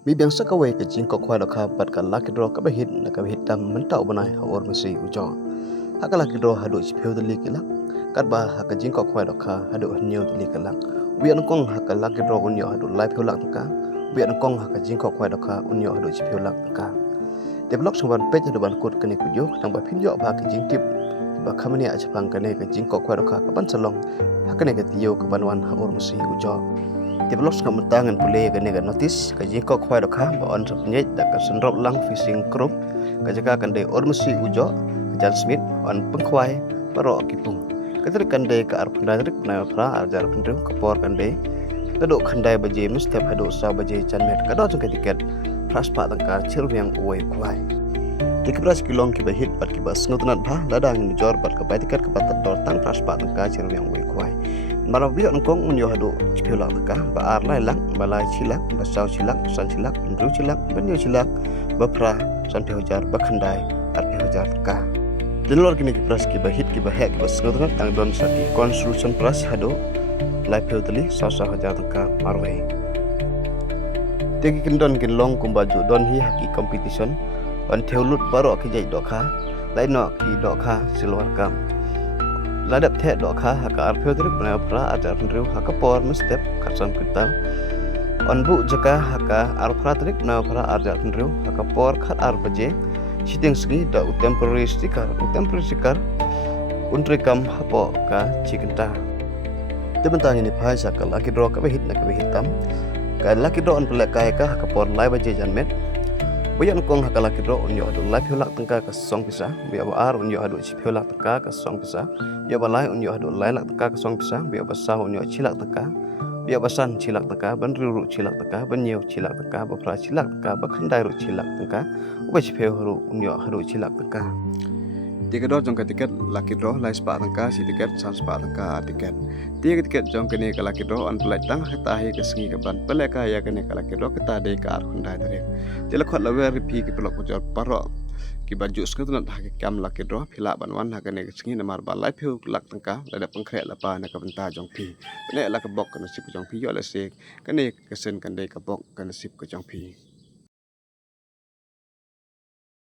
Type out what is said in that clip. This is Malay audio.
Mi biang sa kawai ke jing ko khwa da kha pat ka lucky draw ka ba hit na ka ba hit tam man tau banai ha or masi ujo ha ka lucky draw hadu chi pheu dali kilak kat ba ha ka jing ko khwa da kha hadu nyu dali kalak wi an kong ha ka lucky draw un yo hadu lai pheu lak ka wi an kong ha ka jing ko khwa da kha un yo hadu chi pheu lak ka develop sangban page hadu ban kut kani ku jo tang ba phin yo ba ka jing tip ba khamani a chapang kane ka jing ko khwa da kha ka ban salong ha ka ne ka tiyo ka ban wan ha or masi ujo develop ska mutangan pulih ga nega notice ka jingko khwai dokha ba on sap nyej da ka senrop lang fishing group ka jaga kan de ormusi ujo ka jan smith on pengkhwai paro kipung ka ter kan de ka ar phundai rik na phra ar jar phundru ka por kan de ka do khandai baje mustep hado sa baje jan met ka do jong ka tiket praspa tangkar chir yang uai khwai Dikibras kilong ki bahit pat ki bas ngutunat bah ladang ni jor pat ka bai tiket ka pat dor tang praspa tangkar chir yang uai khwai Marabi on kong unyo hadu chipilak taka ba ar lai lang ba lai chilak ba saw chilak san chilak ndru chilak ba nyu chilak ba pra san pi hojar ba khandai ar pi hojar taka dinlor kini ki pras ki ba hit ki ba hek ba sngodran tang don saki construction pras hadu lai pi hotali saw hojar taka marwai tegi kindon kin long kum baju don hi haki competition on theulut baro ki jai dokha lai no ki dokha silwar kam ladap the dokha haka arpeo trip na pra ajar ndriu haka por mustep khasan kita on bu jaka haka arpra trip na pra ajar ndriu haka por khat ar baje siting sgi da temporary sticker untrikam hapo ka chikenta tebentang ini phai sakal laki draw ka hit na ka hitam ka laki draw on pelak kai ka haka por lai baje janmet Bayan kong haka laki draw on yo adu lai phiolak tangka ka song pisa bia ba ar on yo adu chi phiolak tangka ka song pisa bia ba lai on yo adu lai lak tangka ka song pisa bia ba sa on yo chilak tangka bia ba san chilak tangka ban ru chilak tangka ban nyew chilak tangka ba pra chilak tangka ba khandai ru chilak tangka ba chi pheu ru on yo adu chilak tangka tiga dot jong ka tiket laki draw lai spa tangka si tiket san spa tangka tiket tiga tiket jong kene ka laki draw on pelai tang hata hi ka sengi ka ban pelai ka ya kene ka laki draw ka de ka ar khandai tarik tela khot la wer pi ki pelok jor paro ki baju skutna ha ki kam laki draw phila ban wan ha kene sengi na mar ba lai phiu lak tangka la da pangkhre la pa na ka banta jong pi ne la ka bok ka nasip jong pi yo la se kene ka sen kan de ka bok ka nasip ka jong pi